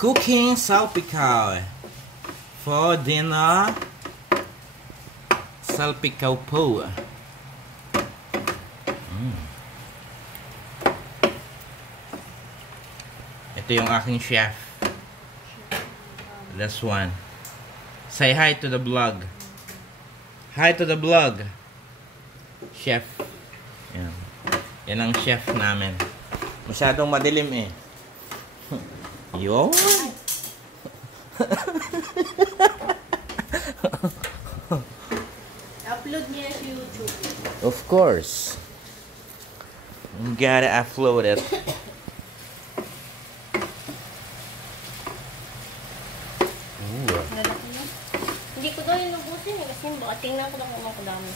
Cooking salpicao for dinner. Salpicao po. Ito yung aking chef. This one. Say hi to the vlog. Hi to the vlog. Chef. Yan. Yan ang chef namin. Masyadong madilim eh. Yo. Upload niya sa YouTube. Of course. You gotta upload it. Hindi ko daw inubusin eh. Kasi baka tingnan ko lang kung makadami.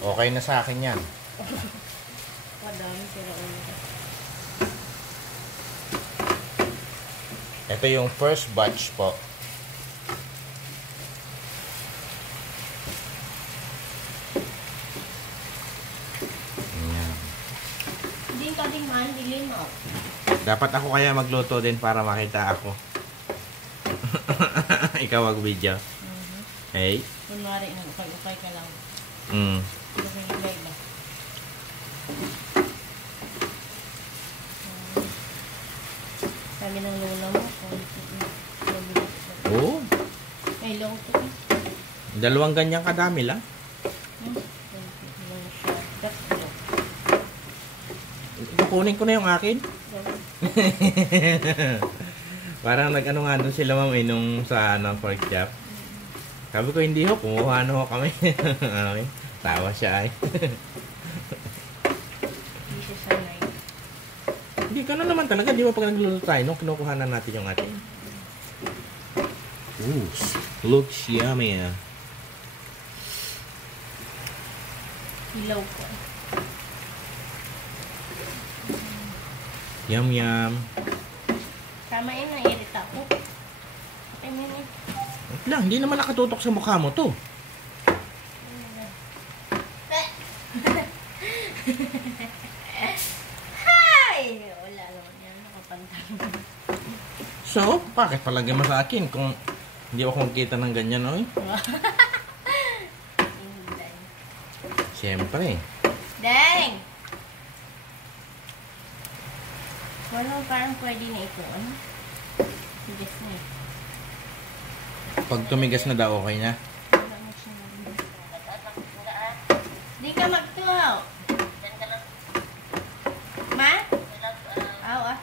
Okay na sa akin yan. Madami sila ulit. Ito yung first batch po. Ayan. Hindi ka din man, dilim mo. Dapat ako kaya magluto din para makita ako. Ikaw mag-video. Hey? Kunwari, ukay-ukay ka lang. Ukay-ukay ba? Sabi ng lola mo, Oo. may long to eh. Dalawang ganyang kadami lang. Kukunin ko na yung akin. Parang nag-ano nga doon sila ma'am nung sa pork chop. Sabi ko hindi ho, kumuha na ho kami. Okay. Tawa siya ay. Hindi siya sanay. Hindi ka na naman talaga, di ba pag nagluluto tayo, no? Kinukuha na natin yung atin. Ooh, looks yummy. Hilaw ko. Yum yum. Tama yun, nairita ko. Ay, minit. Wait lang, hindi naman nakatutok sa mukha mo to. Hi! Wala naman yan, nakapantang. So, bakit palagi mo sa akin kung hindi ako magkita ng ganyan, oy? Siyempre. Dang! Wala, parang pwede na ito. Ano? Tigas na eh. Pag tumigas na daw, okay na? Wala na siya. Di ka magtuhaw. Ma? Oo ah.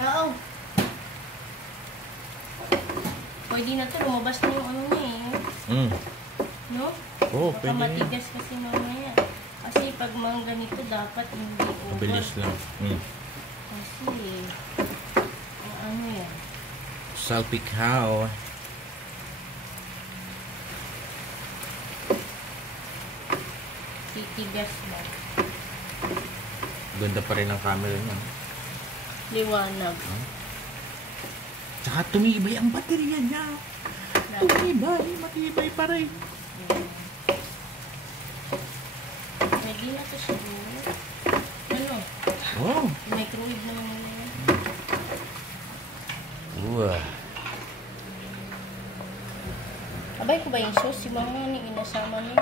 Oo. Pwede na to. Lumabas na yung ano niya eh. No? Oo, Baka pwede na. matigas kasi mamaya. Kasi pag mga ganito dapat hindi over. Mabilis lang. Kasi ano yan? Salpicao. Titigas lang. Ganda pa rin ang camera niya. Liwanag. Tsaka tumibay ang baterya niya. Tumibay, matibay pa rin. Pwede na to siguro. Ano? Oh. Microwave naman nila yan. Abay ko ba yung sauce? Si mama ni inasama niya.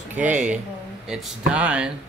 Okay, it's done.